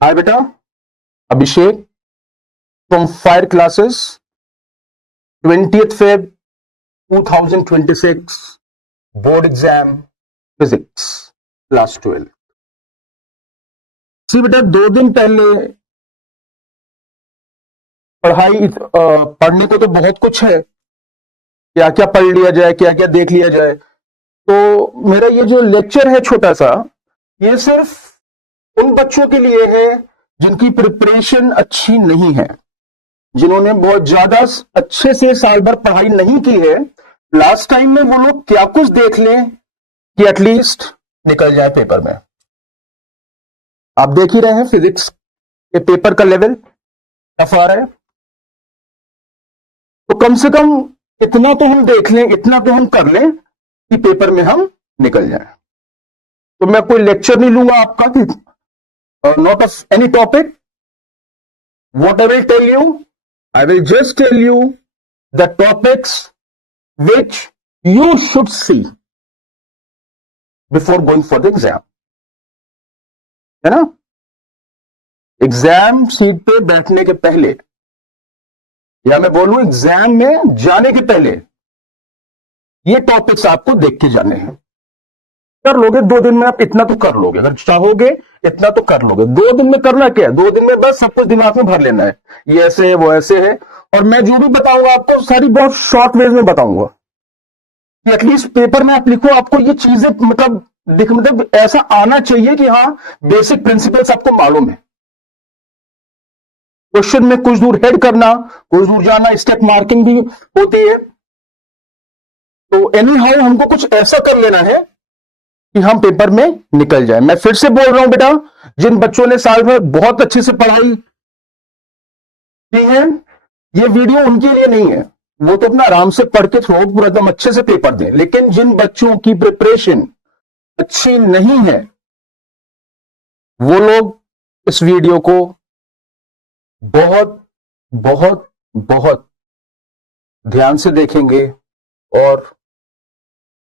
हाय बेटा, Abhishek from Fire Classes 20th Feb 2026 board exam physics class 12। See बेटा, 2 दिन पहले पढ़ने को तो बहुत कुछ है, क्या क्या पढ़ लिया जाए, क्या क्या देख लिया जाए। तो मेरा ये जो लेक्चर है छोटा सा, ये सिर्फ उन बच्चों के लिए है जिनकी प्रिपरेशन अच्छी नहीं है, जिन्होंने बहुत ज्यादा अच्छे से साल भर पढ़ाई नहीं की है। लास्ट टाइम में वो लोग क्या कुछ देख लें कि एटलीस्ट निकल जाए पेपर में। आप देख ही रहे हैं फिजिक्स के पेपर का लेवल टफ आ रहा है, तो कम से कम इतना तो हम देख लें, इतना तो हम कर लें कि पेपर में हम निकल जाएं। तो मैं कोई लेक्चर नहीं लूंगा आपका कि not of any topic. What I will tell you, I will just tell you the topics which you should see before going for the exam, है ना। एग्जाम सीट पे बैठने के पहले, या मैं बोलूं एग्जाम में जाने के पहले, ये टॉपिक्स आपको देख के जाने हैं। कर लोगे 2 दिन में, आप इतना तो कर लोगे, अगर चाहोगे इतना तो कर लोगे। 2 दिन में करना क्या है, 2 दिन में बस सब कुछ दिमाग में भर लेना है, ये ऐसे है वो ऐसे है। और मैं जो भी बताऊंगा आपको सारी बहुत शॉर्ट वेज में बताऊंगा कि एटलीस्ट पेपर में आप लिखो, आपको ये चीजें मतलब ऐसा आना चाहिए कि हाँ बेसिक प्रिंसिपल्स आपको मालूम है। क्वेश्चन में कुछ दूर हेड करना, कुछ दूर जाना, स्टेप मार्किंग भी होती है। तो एनी हाउ हमको कुछ ऐसा कर लेना है कि हम पेपर में निकल जाए। मैं फिर से बोल रहा हूं बेटा, जिन बच्चों ने साल भर बहुत अच्छे से पढ़ाई की है, ये वीडियो उनके लिए नहीं है। वो तो अपना आराम से पढ़ के थोड़ा पूरा एकदम अच्छे से पेपर दें। लेकिन जिन बच्चों की प्रिपरेशन अच्छी नहीं है, वो लोग इस वीडियो को बहुत बहुत बहुत ध्यान से देखेंगे और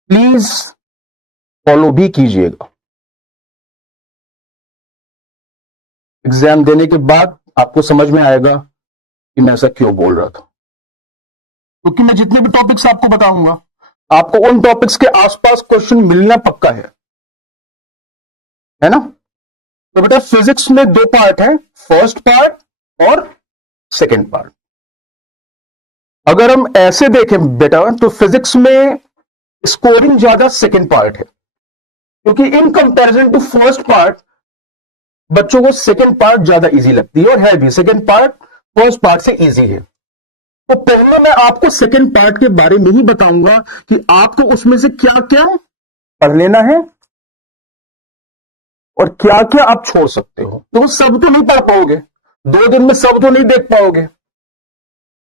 प्लीज फॉलो भी कीजिएगा। एग्जाम देने के बाद आपको समझ में आएगा कि मैं ऐसा क्यों बोल रहा था, क्योंकि मैं जितने भी टॉपिक्स आपको बताऊंगा, आपको उन टॉपिक्स के आसपास क्वेश्चन मिलना पक्का है ना। तो बेटा फिजिक्स में 2 पार्ट है, फर्स्ट पार्ट और सेकंड पार्ट। अगर हम ऐसे देखें बेटा, तो फिजिक्स में स्कोरिंग ज्यादा सेकंड पार्ट है, क्योंकि in comparison to first part बच्चों को सेकंड पार्ट ज्यादा इजी लगती है, और है भी सेकंड पार्ट फर्स्ट पार्ट से इजी है। तो पहले मैं आपको सेकंड पार्ट के बारे में ही बताऊंगा कि आपको उसमें से क्या क्या पढ़ लेना है और क्या क्या आप छोड़ सकते हो। तो वो सब तो नहीं पढ़ पाओगे, 2 दिन में सब तो नहीं देख पाओगे,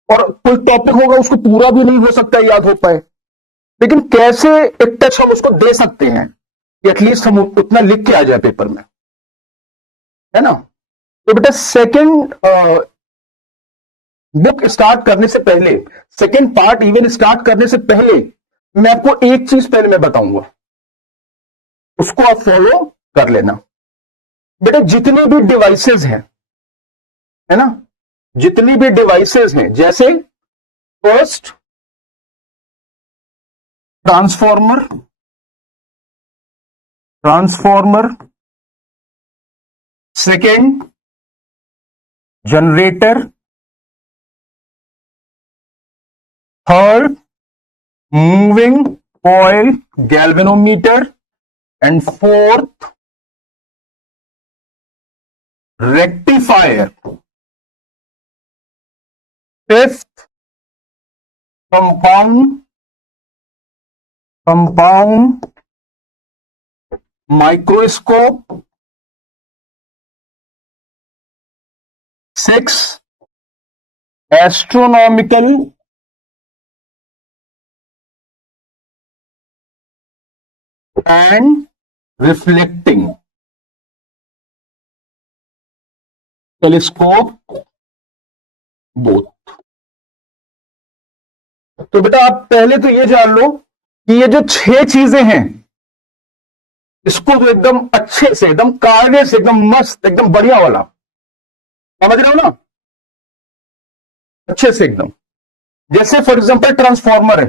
और कोई टॉपिक होगा उसको पूरा भी नहीं हो सकता याद हो पाए। लेकिन कैसे एक टच हम उसको दे सकते हैं कि एटलीस्ट हम उतना लिख के आ जाए पेपर में, है ना। तो बेटा सेकंड बुक स्टार्ट करने से पहले, सेकंड पार्ट इवन स्टार्ट करने से पहले, मैं आपको एक चीज पहले मैं बताऊंगा, उसको आप फॉलो कर लेना। बेटा जितने भी डिवाइसेस हैं, है ना, जितनी भी डिवाइसेस हैं, जैसे first transformer, second generator, third moving coil galvanometer, and fourth rectifier, fifth compound microscope, 6 astronomical and reflecting telescope both. तो बेटा आप पहले तो ये जान लो कि ये जो 6 चीजें हैं, इसको तो एकदम अच्छे से, एकदम कायदे से, एकदम मस्त, एकदम बढ़िया वाला समझ रहे हो ना अच्छे से एकदम। जैसे फॉर एग्जांपल ट्रांसफॉर्मर है,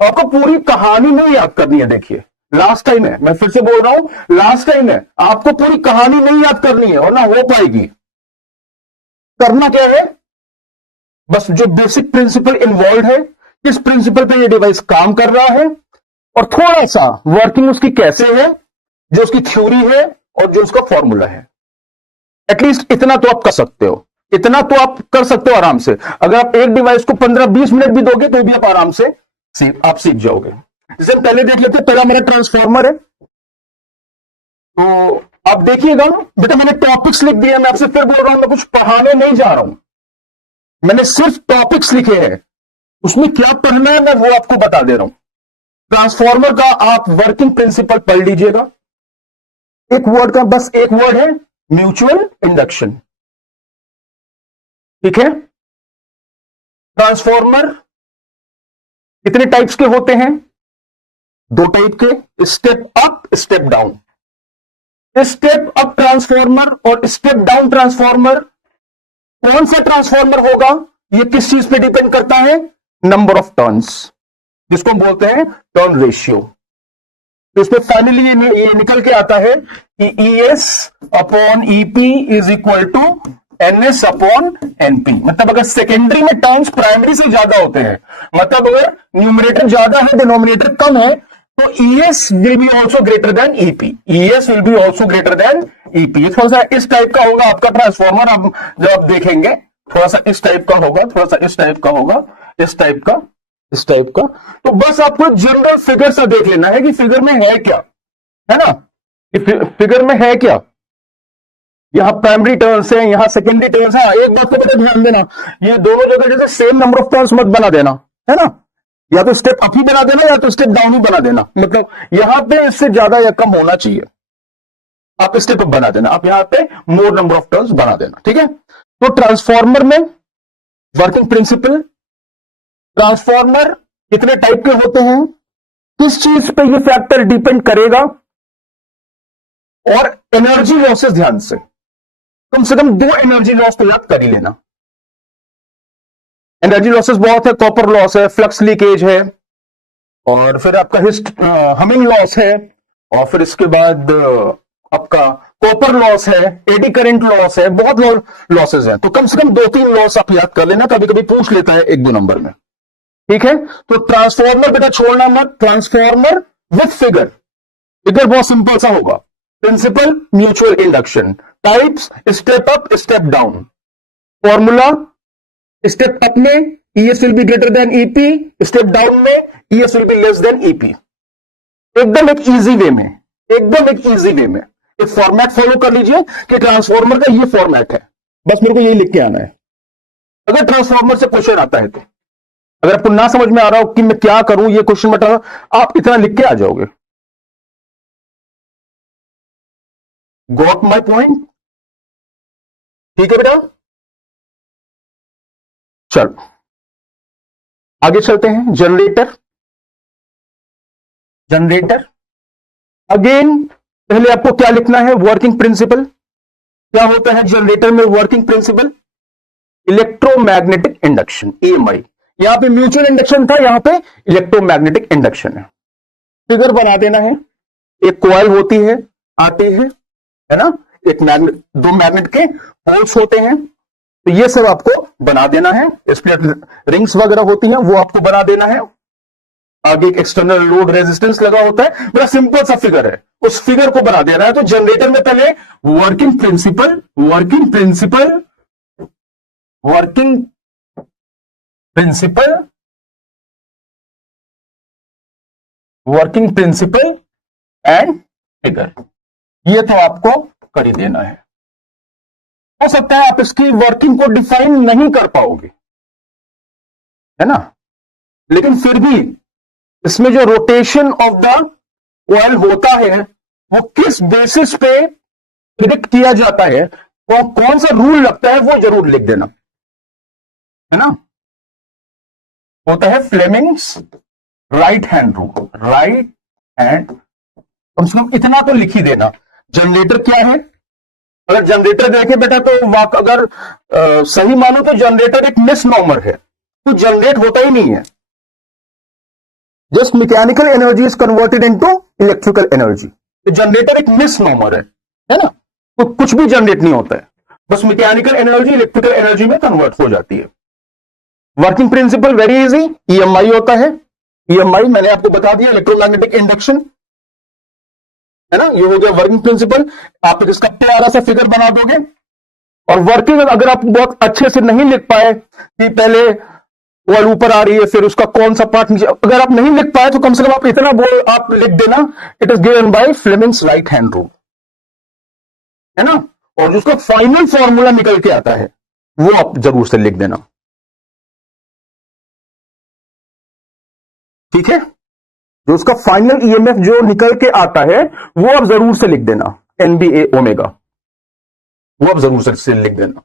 आपको पूरी कहानी नहीं याद करनी है। देखिए लास्ट टाइम है, मैं फिर से बोल रहा हूं लास्ट टाइम है, आपको पूरी कहानी नहीं याद करनी है और ना हो पाएगी। करना क्या है, बस जो बेसिक प्रिंसिपल इन्वॉल्व है, किस प्रिंसिपल पे ये डिवाइस काम कर रहा है और थोड़ा सा वर्किंग उसकी कैसे है, जो उसकी थ्योरी है और जो उसका फॉर्मूला है। एटलीस्ट इतना तो आप कर सकते हो, इतना तो आप कर सकते हो आराम से। अगर आप एक डिवाइस को 15-20 मिनट भी दोगे तो भी आप आराम से आप सीख जाओगे। जैसे हम पहले देख लेते हैं, पहला मेरा ट्रांसफॉर्मर है, तो आप देखिएगा बेटा मैंने टॉपिक्स लिख दिए। मैं आपसे फिर बोल रहा हूं, मैं कुछ पढ़ाने नहीं जा रहा हूं, मैंने सिर्फ टॉपिक्स लिखे हैं, उसमें क्या पढ़ना है मैं वो आपको बता दे रहा हूं। ट्रांसफॉर्मर का आप वर्किंग प्रिंसिपल पढ़ लीजिएगा। एक वर्ड का, बस एक वर्ड है, म्यूचुअल इंडक्शन। ठीक है, ट्रांसफॉर्मर कितने टाइप्स के होते हैं, दो टाइप के, step up step down. Step up transformer और स्टेप डाउन ट्रांसफॉर्मर, कौन सा ट्रांसफॉर्मर होगा ये किस चीज पे डिपेंड करता है, नंबर ऑफ टर्न्स, जिसको हम बोलते हैं टर्न रेशियो। तो इसमें फाइनली ये निकल के आता है कि ES upon EP is equal to NS upon NP। मतलब अगर सेकेंडरी में टर्न्स प्राइमरी से ज्यादा होते हैं, मतलब अगर न्यूमरेटर ज्यादा है डिनोमिनेटर कम है, तो ES will B also greater than EP। ES will B also greater than EP। ये थोड़ा सा इस टाइप का होगा आपका ट्रांसफॉर्मर। अब जब आप देखेंगे थोड़ा सा इस टाइप का होगा, थोड़ा सा इस टाइप का होगा, इस टाइप का, इस टाइप का। तो बस आपको जनरल फिगर सा देख लेना है कि फिगर में है क्या, है ना, फिगर में है क्या। यहां प्राइमरी टर्न्स है, यहां सेकेंडरी टर्न्स है। एक बात को बेटा ध्यान देना, ये दोनों जगह जैसे सेम नंबर ऑफ टर्न्स मत बना देना, है ना। या तो स्टेप अप ही बना देना या तो स्टेप डाउन ही बना देना। मतलब यहां पे इससे ज्यादा या कम होना चाहिए, आप स्टेप अप बना देना, आप यहां पे मोर नंबर ऑफ टर्न्स बना देना। ठीक है, तो ट्रांसफॉर्मर में वर्किंग प्रिंसिपल, ट्रांसफॉर्मर कितने टाइप के होते हैं, किस चीज पे ये फैक्टर डिपेंड करेगा, और एनर्जी लॉसेस ध्यान से कम 2 एनर्जी लॉस तो याद कर ही लेना। एनर्जी लॉसेस बहुत है, कॉपर लॉस है, फ्लक्स लीकेज है, और फिर आपका हमिंग लॉस है, और फिर इसके बाद आपका कॉपर लॉस है, एडी करंट लॉस है, बहुत लॉसेस हैं। तो कम से कम 2-3 लॉस आप याद कर लेना, कभी कभी पूछ लेता है 1-2 नंबर में। ठीक है, तो ट्रांसफॉर्मर बेटा छोड़ना मत, ट्रांसफॉर्मर विथ फिगर। फिगर बहुत सिंपल सा होगा, principle mutual induction, types step up step down, formula step up में ES will be greater than EP, step down में ES will be less than EP। एकदम एक इजी वे में, एकदम एक इजी वे में एक फॉर्मेट फॉलो कर लीजिए कि ट्रांसफॉर्मर का ये फॉर्मेट है, बस मेरे को यही लिख के आना है। अगर ट्रांसफॉर्मर से क्वेश्चन आता है तो, अगर आपको ना समझ में आ रहा हो कि मैं क्या करूं, ये क्वेश्चन बता, आप इतना लिख के आ जाओगे। Got my point? ठीक है बेटा, चल आगे चलते हैं। जनरेटर, जनरेटर अगेन पहले आपको क्या लिखना है, वर्किंग प्रिंसिपल। क्या होता है जनरेटर में working principle, electromagnetic induction, EMI। यहां पे म्यूचुअल इंडक्शन था, यहां पे इलेक्ट्रोमैग्नेटिक इंडक्शन है। फिगर बना देना है, एक कॉइल होती है, आती है ना, एक मैग्नेट, 2 मैग्नेट के पोल्स होते हैं, तो ये सब आपको बना देना है। स्प्लिट रिंग्स वगैरह होती हैं, वो आपको बना देना है। आगे एक एक्सटर्नल लोड रेजिस्टेंस लगा होता है, बड़ा सिंपल सा फिगर है, उस फिगर को बना देना है। तो जनरेटर में पहले working principle, working principle, working principle, working principle and figure, ये तो आपको कर ही देना है। हो सकता है आप इसकी वर्किंग को डिफाइन नहीं कर पाओगे, है ना, लेकिन फिर भी इसमें जो रोटेशन ऑफ द कॉइल होता है वो किस बेसिस पे प्रिडिक्ट किया जाता है, कौन सा रूल लगता है, वो जरूर लिख देना, है ना। होता है Fleming's right hand rule, right hand, कम से कम इतना तो लिख ही देना। जनरेटर क्या है, अगर जनरेटर देखे बेटा तो अगर सही मानो तो जनरेटर एक मिसनॉमर है, तो जनरेट होता ही नहीं है। Just mechanical energy is converted into electrical energy. तो जनरेटर एक मिसनॉमर है ना, तो कुछ भी जनरेट नहीं होता है, बस मैकेनिकल एनर्जी इलेक्ट्रिकल एनर्जी में कन्वर्ट हो जाती है। Working principle very easy, EMI होता है। ईएमआई मैंने आपको बता दिया, इलेक्ट्रोमैग्नेटिक इंडक्शन, है ना। ये हो गया वर्किंग प्रिंसिपल। आप इसका प्यारा सा फिगर बना दोगे। और वर्किंग अगर आप बहुत अच्छे से नहीं लिख पाए कि पहले वॉल ऊपर आ रही है फिर उसका कौन सा पार्ट नीचे, अगर आप नहीं लिख पाए तो कम से कम आप इतना बोल आप लिख देना, it is given by Fleming's right hand rule, है ना। और जिसका फाइनल फॉर्मूला निकल के आता है वो आप जरूर से लिख देना, ठीक है। जो उसका फाइनल ईएमएफ जो निकल के आता है वो आप जरूर से लिख देना, एनबीए ओमेगा, वो आप जरूर से लिख देना,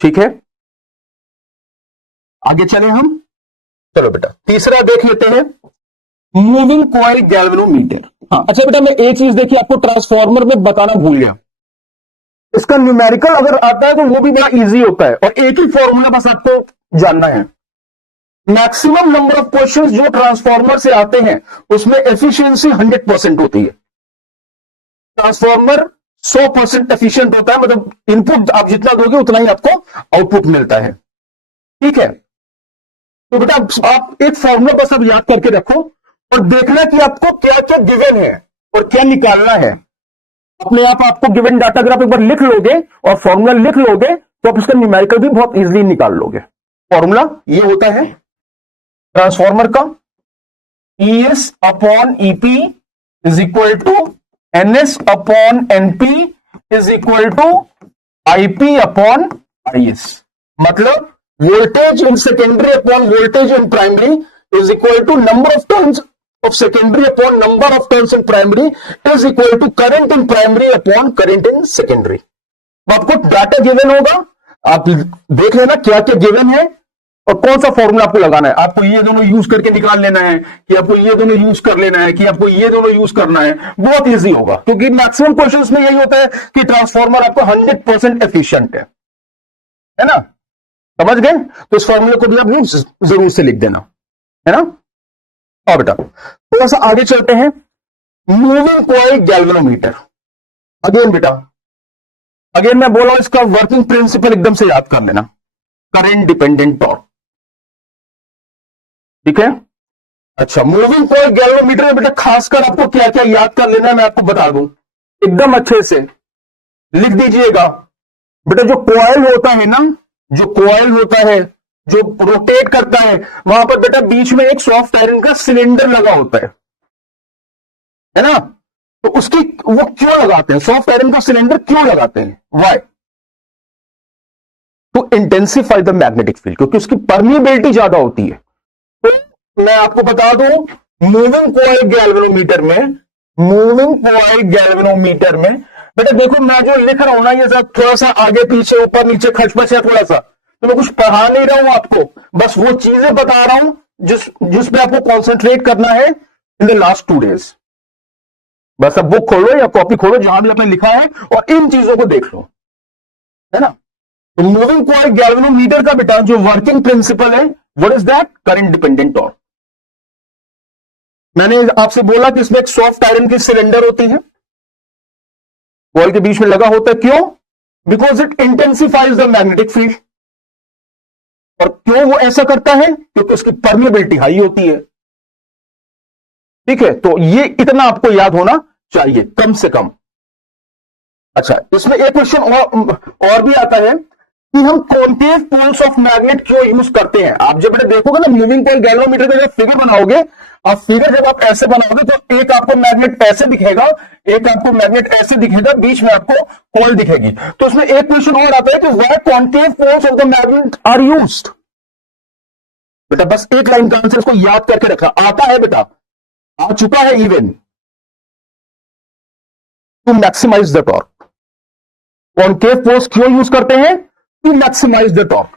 ठीक है। आगे चले हम, चलो बेटा तीसरा देख लेते हैं, मूविंग कॉइल गैल्वेनोमीटर। हाँ अच्छा बेटा, मैं एक चीज देखिए आपको ट्रांसफार्मर में बताना भूल गया, इसका न्यूमेरिकल अगर आता है तो वो भी बड़ा इजी होता है, और एक ही फॉर्मूला बस आपको जानना है। मैक्सिमम नंबर ऑफ क्वेश्चंस जो ट्रांसफार्मर से आते हैं उसमें एफिशिएंसी 100% होती है। ट्रांसफार्मर 100% एफिशिएंट होता है, मतलब इनपुट आप जितना दोगे उतना ही आपको आउटपुट मिलता है, ठीक है। तो बेटा आप एक फॉर्मूला बस अब याद करके रखो और देखना कि आपको क्या क्या गिवन है और क्या निकालना है। अपने आप आपको गिवन डाटा अगर आप एक बार लिख लोगे और फॉर्मूला लिख लोगे तो आप उसका न्यूमेरिकल भी बहुत इजीली निकाल लोगे। फॉर्मूला ये होता है ट्रांसफार्मर का, ES upon EP is equal to NS upon NP is equal to IP upon IS। मतलब voltage in secondary upon voltage in primary is equal to number of turns of secondary upon number of turns in primary is equal to current in primary upon current in secondary. आपको data given होगा, आप देख लेना क्या क्या given है और कौन सा फॉर्मूला आपको लगाना है। आपको ये दोनों यूज करके निकाल लेना है कि आपको ये दोनों यूज कर लेना है कि आपको ये दोनों यूज करना है, बहुत इजी होगा, क्योंकि मैक्सिमम क्वेश्चंस में यही होता है कि ट्रांसफार्मर आपको 100% एफिशिएंट है ना। समझ गए? तो इस फॉर्मूले को भी आप जरूर से लिख देना, है ना। और बेटा थोड़ा सा आगे चलते हैं, मूविंग कॉइल गैल्वेनोमीटर। अगेन बेटा, अगेन मैं बोला इसका वर्किंग प्रिंसिपल एकदम से याद कर लेना, करंट डिपेंडेंट टॉर्क, ठीक है। अच्छा, मूविंग कॉइल गैल्वेनोमीटर में बेटा खासकर आपको क्या क्या याद कर लेना है मैं आपको बता दूं, एकदम अच्छे से लिख दीजिएगा। बेटा जो कॉइल होता है ना, जो कॉइल होता है जो रोटेट करता है, वहां पर बेटा बीच में एक सॉफ्ट आयरन का सिलेंडर लगा होता है ना। तो उसकी वो क्यों लगाते हैं, सॉफ्ट आयरन का सिलेंडर क्यों लगाते हैं, why? To intensify the magnetic field, क्योंकि उसकी परमिएबिलिटी ज्यादा होती है। तो मैं आपको बता दूं, मूविंग कॉइल गैल्वेनोमीटर में बेटा देखो मैं जो लिख रहा हूं ना, ये सब थोड़ा सा आगे पीछे ऊपर नीचे खचपच है थोड़ा सा, तो मैं कुछ पढ़ा नहीं रहा हूं आपको, बस वो चीजें बता रहा हूं जिस पे आपको कॉन्सेंट्रेट करना है इन द लास्ट 2 डेज। बस अब बुक खोलो या कॉपी खोलो जहां भी आपने लिखा है और इन चीजों को देख लो, है ना। तो मूविंग कॉइल गैल्वेनोमीटर का बेटा जो वर्किंग प्रिंसिपल है, what is that? Current dependent torque. मैंने आपसे बोला कि इसमें एक सॉफ्ट आयरन की सिलेंडर होती है, कॉइल के बीच में लगा होता है, क्यों? Because it intensifies the magnetic field. और क्यों वो ऐसा करता है? क्योंकि उसकी परमिएबिलिटी हाई होती है, ठीक है। तो ये इतना आपको याद होना चाहिए कम से कम। अच्छा, इसमें एक क्वेश्चन और भी आता है कि हम कॉन्केव पोल्स ऑफ मैग्नेट क्यों यूज करते हैं। आप जब देखोगे ना मूविंग कॉइल गैल्वेनोमीटर का जब फिगर बनाओगे, आप फिगर जब आप ऐसे बनाओगे तो एक आपको मैग्नेट ऐसे दिखेगा, एक आपको मैग्नेट ऐसे दिखेगा, बीच में आपको कॉइल दिखेगी। तो उसमें एक क्वेश्चन और आता है कि why concave poles of the magnet are used. बेटा बस एक लाइन का आंसर इसको याद करके रखा, आता है बेटा, आ चुका है even, to maximize the torque. Concave poles क्यों यूज करते हैं? टू मैक्सिमाइज द टॉर्क,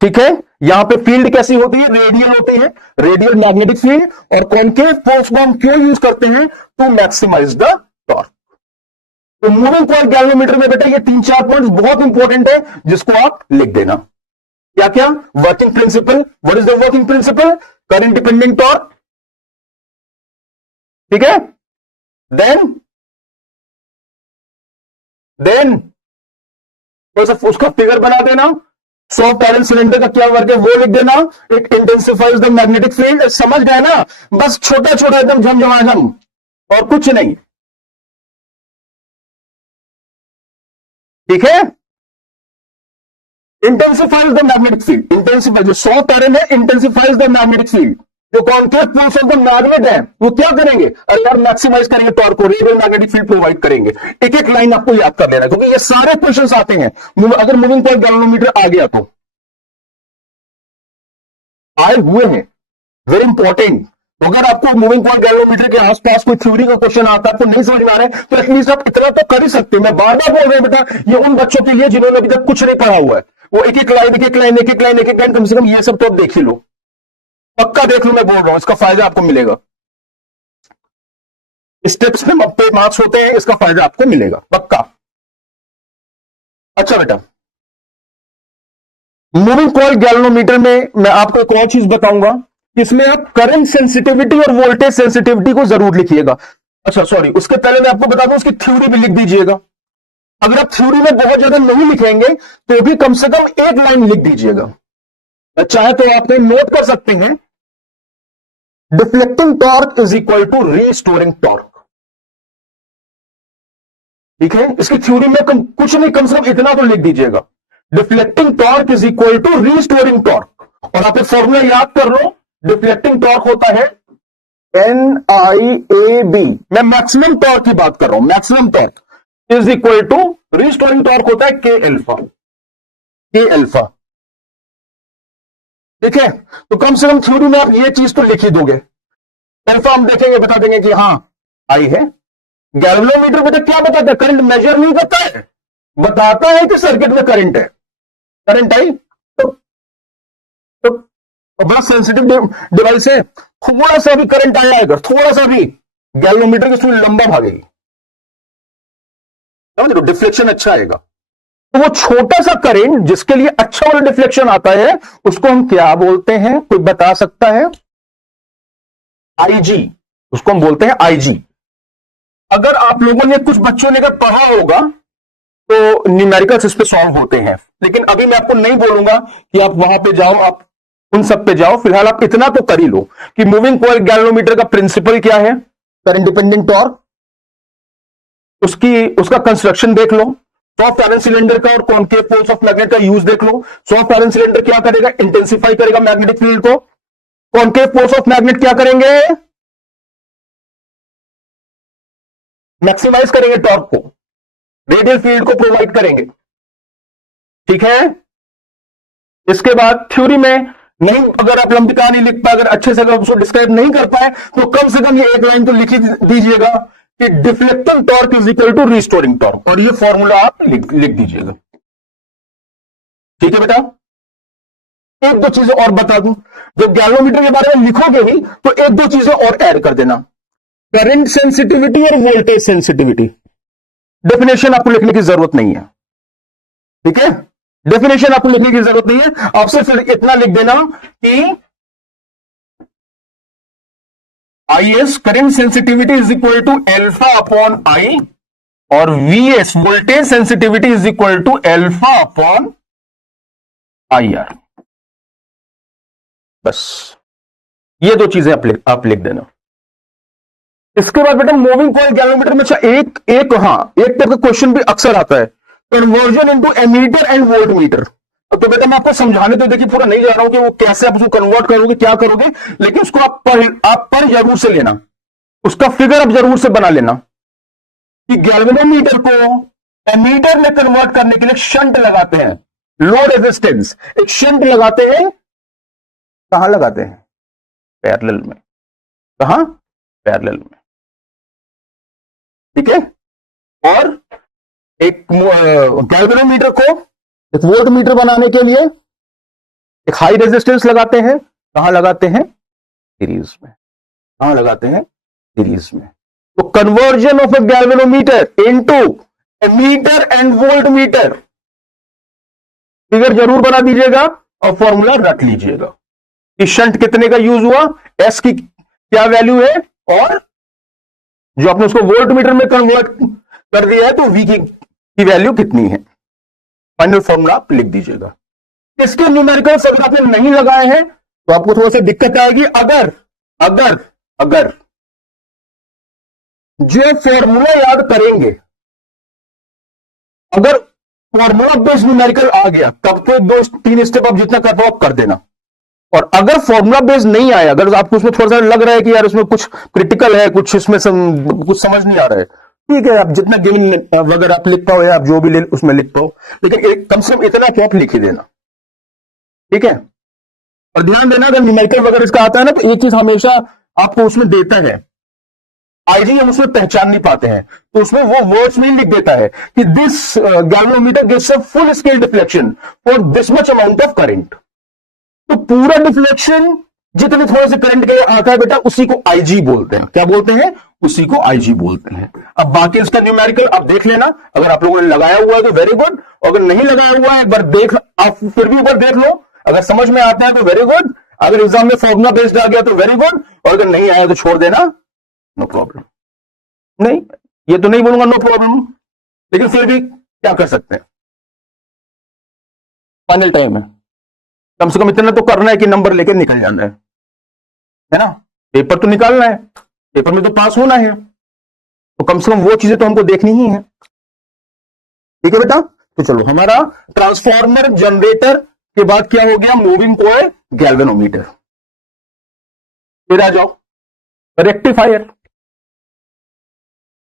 ठीक है। यहां पे फील्ड कैसी होती है, रेडियल होती है, रेडियल मैग्नेटिक फील्ड। और कॉनकेव फोर्स को हम क्यों यूज करते हैं, टू मैक्सिमाइज द टॉर्क। तो मूविंग कॉइल गैल्वेनोमीटर में बेटा ये 3-4 पॉइंट्स बहुत इंपॉर्टेंट है, जिसको आप लिख देना। क्या क्या, working principle, what is the working principle, current dependent torque, ठीक है। देन तो उसका फिगर बना देना। सॉफ्ट आयरन सिलेंडर का क्या वर्क है वो लिख देना। It intensifies the magnetic field, समझ गए ना, बस छोटा छोटा एकदम झमझमाझम और कुछ नहीं, ठीक है। Intensifies the magnetic field, intensifies, जो सॉफ्ट आयरन है इंटेंसिफाइज द मैग्नेटिक फील्ड। जो concave poles of the magnet है वो क्या करेंगे, अरे यार मैक्सिमाइज करेंगे टॉर्क को, रेडियल मैग्नेटिक फील्ड प्रोवाइड करेंगे। एक एक लाइन आपको याद कर लेना, क्योंकि ये सारे क्वेश्चंस आते हैं अगर मूविंग कॉइल गैल्वेनोमीटर आ गया तो, आए हुए हैं, वेरी इंपॉर्टेंट। तो अगर आपको मूविंग कॉइल गैल्वेनोमीटर के आसपास कोई थ्योरी का क्वेश्चन आता है, आपको नहीं समझ में आ रहा है, तो एटलीस्ट आप इतना तो कर ही सकते हैं। मैं बार बार बोल रहा हूं बेटा, ये उन बच्चों के लिए जिन्होंने अभी तक कुछ नहीं पढ़ा हुआ है, वो एक एक लाइन एक एक लाइन एक एक लाइन एक एक लाइन, कम से कम ये सब तो आप देख ही लो, पक्का देख लो, मैं बोल रहा हूं, इसका फायदा आपको मिलेगा। स्टेप्स पे मार्क्स होते हैं, इसका फायदा आपको मिलेगा पक्का। अच्छा बेटा, मूविंग कॉइल गैल्वेनोमीटर में मैं आपको एक और चीज बताऊंगा, इसमें आप करंट सेंसिटिविटी और वोल्टेज सेंसिटिविटी को जरूर लिखिएगा। अच्छा सॉरी, उसके पहले मैं आपको बता दूं, उसकी थ्योरी भी लिख दीजिएगा। अगर आप थ्योरी में बहुत ज्यादा नहीं लिखेंगे तो भी कम से कम एक लाइन लिख दीजिएगा। चाहे तो आप नोट कर सकते हैं, deflecting torque is equal to restoring torque, ठीक है। इसकी थ्योरी में कुछ नहीं, कम से कम इतना तो लिख दीजिएगा, deflecting torque is equal to restoring torque. और आप एक फॉर्मूला याद कर लो, डिफ्लेक्टिंग टॉर्क होता है NIAB, मैं मैक्सिमम टॉर्क की बात कर रहा हूं, maximum torque is equal to restoring torque होता है K अल्फा, K अल्फा, ठीक है। तो कम से कम थ्योरी में आप ये चीज तो लिख ही दोगे। अल्फा हम देखेंगे, बता देंगे कि हाँ आई है। गैल्वेनोमीटर बेटा क्या बताता है, करंट मेजर नहीं करता है, बताता है कि सर्किट में करंट है, करंट आई तो बड़ा सेंसिटिव डिवाइस है, थोड़ा सा भी करंट आया अगर, थोड़ा सा भी, गैल्वेनोमीटर की सुई लंबा भागेगी, समझ लो, डिफ्लेक्शन अच्छा आएगा। तो वो छोटा सा करंट जिसके लिए अच्छा वाला डिफ्लेक्शन आता है, उसको हम क्या बोलते हैं, कोई बता सकता है, IG, उसको हम बोलते हैं IG। अगर आप लोगों ने, कुछ बच्चों ने अगर पढ़ा होगा तो न्यूमेरिकल्स इस पे सॉल्व होते हैं, लेकिन अभी मैं आपको नहीं बोलूंगा कि आप वहां पे जाओ, आप उन सब पे जाओ। फिलहाल आप इतना तो कर ही लो कि मूविंग कॉइल गैल्वेनोमीटर का प्रिंसिपल क्या है, करंट डिपेंडेंट टॉर्क, उसका कंस्ट्रक्शन देख लो, सॉफ्ट आयरन सिलेंडर का और कॉनकेव पोल्स ऑफ मैग्नेट का यूज देख लो। सॉफ्ट आयरन सिलेंडर क्या करेगा, इंटेंसिफाई करेगा मैग्नेटिक फील्ड को, कॉनकेव पोल्स ऑफ मैग्नेट क्या करेंगे, मैक्सिमाइज करेंगे टॉर्क को, रेडियल फील्ड को प्रोवाइड करेंगे, ठीक है। इसके बाद थ्योरी में नहीं, अगर आप लंबी कहानी लिख पाए, अगर अच्छे से अगर उसको डिस्क्राइब नहीं कर पाए, तो कम से कम ये एक लाइन तो लिख दीजिएगा कि deflecting torque is equal to restoring torque, और ये फॉर्मूला आप लिख दीजिएगा, ठीक है बेटा। एक दो चीजें और बता दूं, जब गैल्वेनोमीटर के बारे में लिखोगे ही तो एक दो चीजें और ऐड कर देना, करंट सेंसिटिविटी और वोल्टेज सेंसिटिविटी। डेफिनेशन आपको लिखने की जरूरत नहीं है, ठीक है, डेफिनेशन आपको लिखने की जरूरत नहीं है, आप सिर्फ इतना लिख देना कि IS current sensitivity is equal to alpha upon I, और VS voltage sensitivity is equal to alpha upon IR, बस ये दो चीजें आप लिख देना। इसके बाद बेटा मूविंग कॉइल गैल्वेनोमीटर में अच्छा एक टाइप का क्वेश्चन भी अक्सर आता है, conversion into ammeter and voltmeter. तो बेटा मैं आपको समझाने तो देखिए पूरा नहीं जा रहा हूं कि वो कैसे आप उसको कन्वर्ट करोगे, क्या करोगे, लेकिन उसको आप पर जरूर से लेना, उसका फिगर आप जरूर से बना लेना कि गैल्वेनोमीटर को एमीटर में कन्वर्ट करने के लिए शंट लगाते हैं, लो रेजिस्टेंस एक शंट लगाते हैं, कहां लगाते हैं, पैरेलल में, कहां, पैरेलल में, ठीक है। और एक गैल्वेनोमीटर को एक वोल्टमीटर बनाने के लिए एक हाई रेजिस्टेंस लगाते हैं, कहां लगाते हैं? सीरीज में। कहां लगाते हैं? सीरीज में। तो conversion of a galvanometer into ammeter and voltmeter, figure जरूर बना दीजिएगा और फॉर्मूला रख लीजिएगा कि शंट कितने का यूज हुआ, एस की क्या वैल्यू है, और जो आपने उसको वोल्ट मीटर में कन्वर्ट कर दिया है तो वी की वैल्यू कितनी है। फाइनल फॉर्मूला आप लिख दीजिएगा। इसके न्यूमेरिकल्स अगर आपने नहीं लगाए हैं तो आपको थोड़ा सा दिक्कत आएगी। अगर अगर अगर जो फॉर्मूला याद करेंगे, अगर फॉर्मूला बेस्ड न्यूमेरिकल आ गया तब तो 2-3 स्टेप आप जितना कर पाओ आप कर देना। और अगर फॉर्मूला बेस्ड नहीं आया, अगर आपको उसमें थोड़ा सा लग रहा है कि यार उसमें कुछ क्रिटिकल है, कुछ इसमें कुछ समझ नहीं आ रहा है, ठीक है, आप जितना गिवन वगैरह आप लिख पाओ या आप जो भी उसमें लिख पाओ, लेकिन कम से कम इतना तो आप लिख ही देना, ठीक है। और ध्यान देना अगर न्यूमेरिकल वगैरह इसका आता है ना तो एक चीज हमेशा आपको उसमें देता है, आईजी हम उसमें पहचान नहीं पाते हैं तो उसमें वो वर्ड्स में लिख देता है कि this galvanometer gives a full scale deflection for this much amount of current. तो पूरा डिफ्लेक्शन जितने थोड़े से करंट के आता है बेटा उसी को आईजी बोलते हैं। क्या बोलते हैं? उसी को आईजी बोलते हैं। अब बाकी इसका न्यूमेरिकल आप देख लेना, अगर आप लोगों ने लगाया हुआ है तो वेरी गुड, और अगर नहीं लगाया हुआ है एक बार देख, आप फिर भी एक बार देख लो, अगर समझ में आता है तो वेरी गुड, अगर एग्जाम में फॉर्मूला बेस्ड आ गया तो वेरी गुड, और अगर नहीं आया तो छोड़ देना, नो प्रॉब्लम। नहीं, ये तो नहीं बोलूंगा नो प्रॉब्लम, लेकिन फिर भी क्या कर सकते हैं, फाइनल टाइम है, कम से कम इतना तो करना है कि नंबर लेके निकल जाना है ना। पेपर तो निकालना है, पेपर में तो पास होना है, तो कम से कम वो चीजें तो हमको देखनी ही है, ठीक है बेटा। तो चलो, हमारा ट्रांसफार्मर जनरेटर के बाद क्या हो गया? Moving coil galvanometer. फिर आ जाओ रेक्टिफायर।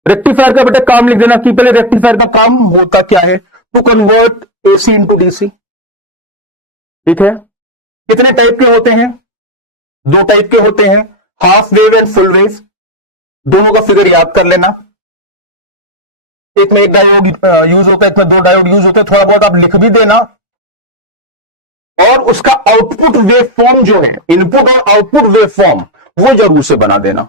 रेक्टिफायर का बेटा काम लिख देना कि पहले रेक्टिफायर का काम होता क्या है, to convert AC into DC, ठीक है। कितने टाइप के होते हैं? 2 टाइप के होते हैं, half wave and full wave. दोनों का फिगर याद कर लेना। एक में 1 डायोड यूज होता है, एक में 2 डायोड यूज होते हैं, थोड़ा बहुत आप लिख भी देना। और उसका आउटपुट वेव फॉर्म जो है, इनपुट और आउटपुट वेव फॉर्म, वो जरूर से बना देना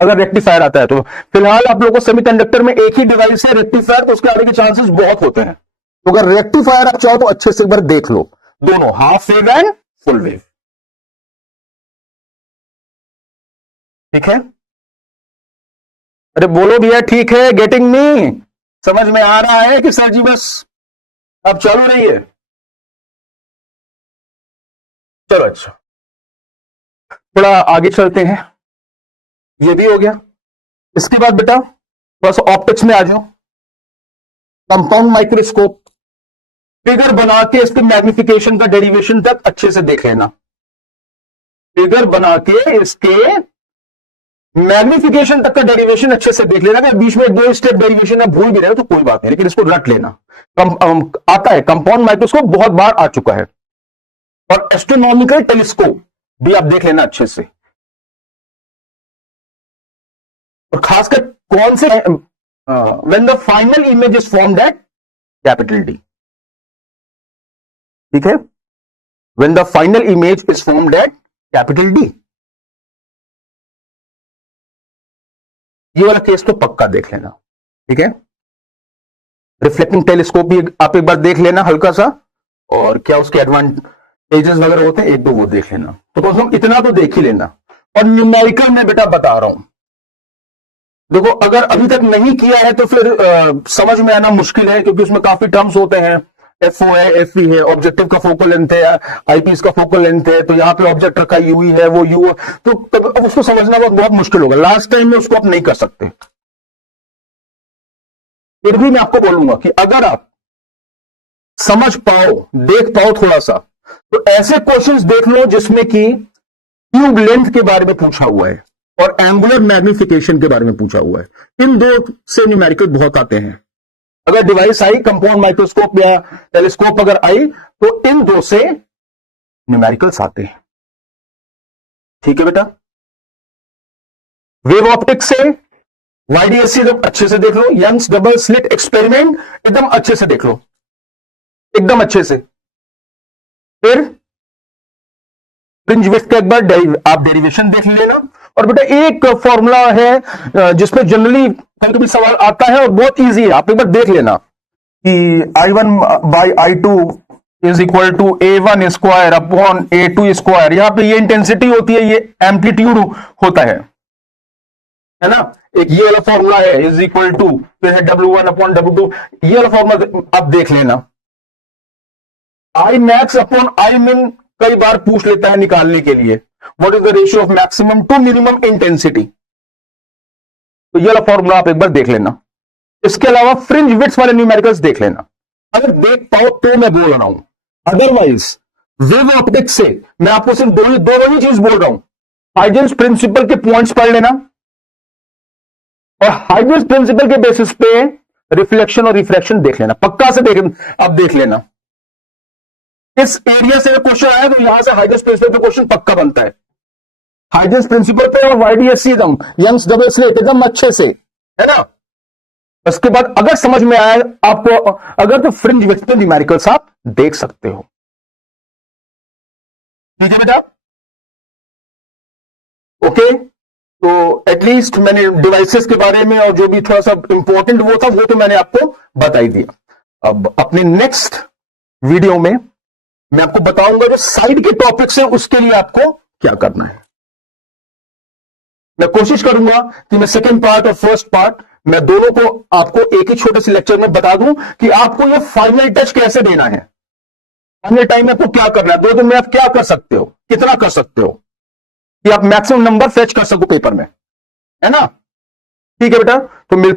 अगर रेक्टिफायर आता है तो। फिलहाल आप लोगों को सेमीकंडक्टर में एक ही डिवाइस है रेक्टिफायर, तो उसके आने के चांसेस बहुत होते हैं। तो अगर रेक्टिफायर आप चाहो तो अच्छे से एक बार देख लो, दोनों half wave and full wave, ठीक है। अरे बोलो भैया, ठीक है, गेटिंग मी, समझ में आ रहा है कि सर जी बस अब चालू रही है? चलो अच्छा, थोड़ा आगे चलते हैं, ये भी हो गया। इसके बाद बेटा थोड़ा सा ऑप्टिक्स में आ जाओ। कंपाउंड माइक्रोस्कोप, फिगर बना के इसके मैग्निफिकेशन का डेरिवेशन तक अच्छे से देख लेना। फिगर बना के इसके मैग्निफिकेशन तक का डेरिवेशन अच्छे से देख लेना। अगर बीच में 2 स्टेप डेरिवेशन आप भूल भी रहे हो तो कोई बात नहीं, लेकिन इसको रट लेना। आता है कंपाउंड माइक्रोस्कोप, बहुत बार आ चुका है, और एस्ट्रोनॉमिकल टेलीस्कोप भी आप देख लेना अच्छे से। और खासकर कौन से, when the final image is formed at capital D, ठीक है, when the final image is formed at capital D. ये वाला केस तो पक्का देख लेना, ठीक है। रिफ्लेक्टिंग टेलीस्कोप भी आप एक बार देख लेना हल्का सा, और क्या उसके एडवांटेजेस वगैरह होते हैं 1-2 वो देख लेना। तो कम से कम इतना तो देख ही लेना। और न्यूमेरिकल में बेटा बता रहा हूं, देखो अगर अभी तक नहीं किया है तो फिर समझ में आना मुश्किल है, क्योंकि उसमें काफी टर्म्स होते हैं। एफओ है, एफई है, ऑब्जेक्टिव का फोकल लेंथ है, आईपीएस का फोकल लेंथ है, तो यहां पे ऑब्जेक्टर का यूई है, वो यू, तो अब उसको समझना बहुत मुश्किल होगा। लास्ट टाइम में उसको आप नहीं कर सकते। फिर भी मैं आपको बोलूंगा कि अगर आप समझ पाओ, देख पाओ थोड़ा सा, तो ऐसे क्वेश्चंस देख लो जिसमें कि ट्यूब लेंथ के बारे में पूछा हुआ है और एंगुलर मैग्निफिकेशन के बारे में पूछा हुआ है। इन 2 से न्यूमेरिकल बहुत आते हैं। अगर डिवाइस आई कंपाउंड माइक्रोस्कोप या टेलीस्कोप अगर आई तो इन 2 से न्यूमेरिकल्स आते हैं, ठीक है बेटा। वेव ऑप्टिक्स से वाईडीएससी एकदम अच्छे से देख लो। यंग्स डबल स्लिट एक्सपेरिमेंट एकदम अच्छे से देख लो, एकदम अच्छे से। फिर फ्रिंज विड्थ का एक बार आप डेरिवेशन देख लेना। और बेटा एक फॉर्मूला है जिसमें जनरली कभी सवाल आता है और बहुत इजी है, आप एक बार देख लेना कि I1 by I2 is equal to A1 square upon A2 square. यहां पे ये इंटेंसिटी होती है, ये एम्पलीट्यूड होता है ना। एक ये वाला फॉर्मूला है इज इक्वल टू, फिर है W1 अपॉन W2, ये वाला फॉर्मूला आप देख लेना। I max upon I min कई बार पूछ लेता है निकालने के लिए, what is the ratio of maximum to minimum intensity. तो ये वाला फॉर्मूला आप एक बार देख लेना। इसके अलावा फ्रिंज विड्थ वाले न्यूमेरिकल्स देख लेना, अगर देख पाओ तो मैं बोल रहा हूं, अदरवाइज वेव ऑप्टिक्स से मैं आपको सिर्फ दो ही चीज बोल रहा हूं। हाइजेंस प्रिंसिपल के पॉइंट्स पढ़ लेना और हाइजेंस प्रिंसिपल के बेसिस पे रिफ्लेक्शन और रिफ्रैक्शन देख लेना, पक्का से देख लेना। इस एरिया से क्वेश्चन आया तो यहां से हाइजेंस प्रिंसिपल पे क्वेश्चन पक्का बनता है। हाइजेंस प्रिंसिपल पे और YDSC एकदम यंग्स डबल स्लेट एकदम अच्छे से, है ना। उसके बाद अगर समझ में आया आपको, अगर तो फ्रिंज विड्थ पे न्यूमेरिकल्स आप देख सकते हो। ठीक है बेटा, ओके। तो एटलीस्ट मैंने डिवाइसेस के बारे में और जो भी थोड़ा सा इंपॉर्टेंट वो था वो तो मैंने आपको बता ही दिया। अब अपने नेक्स्ट वीडियो में मैं आपको बताऊंगा जो साइड के टॉपिक्स है उसके लिए आपको क्या करना है। मैं कोशिश करूंगा कि मैं सेकेंड पार्ट और फर्स्ट पार्ट मैं दोनों को आपको एक ही छोटे से लेक्चर में बता दूं कि आपको यह फाइनल टच कैसे देना है, फाइनल टाइम में आपको क्या करना है, 2 दिन में आप क्या कर सकते हो, कितना कर सकते हो कि आप मैक्सिमम नंबर फेच कर सको पेपर में, है ना। ठीक है बेटा, तो मिलते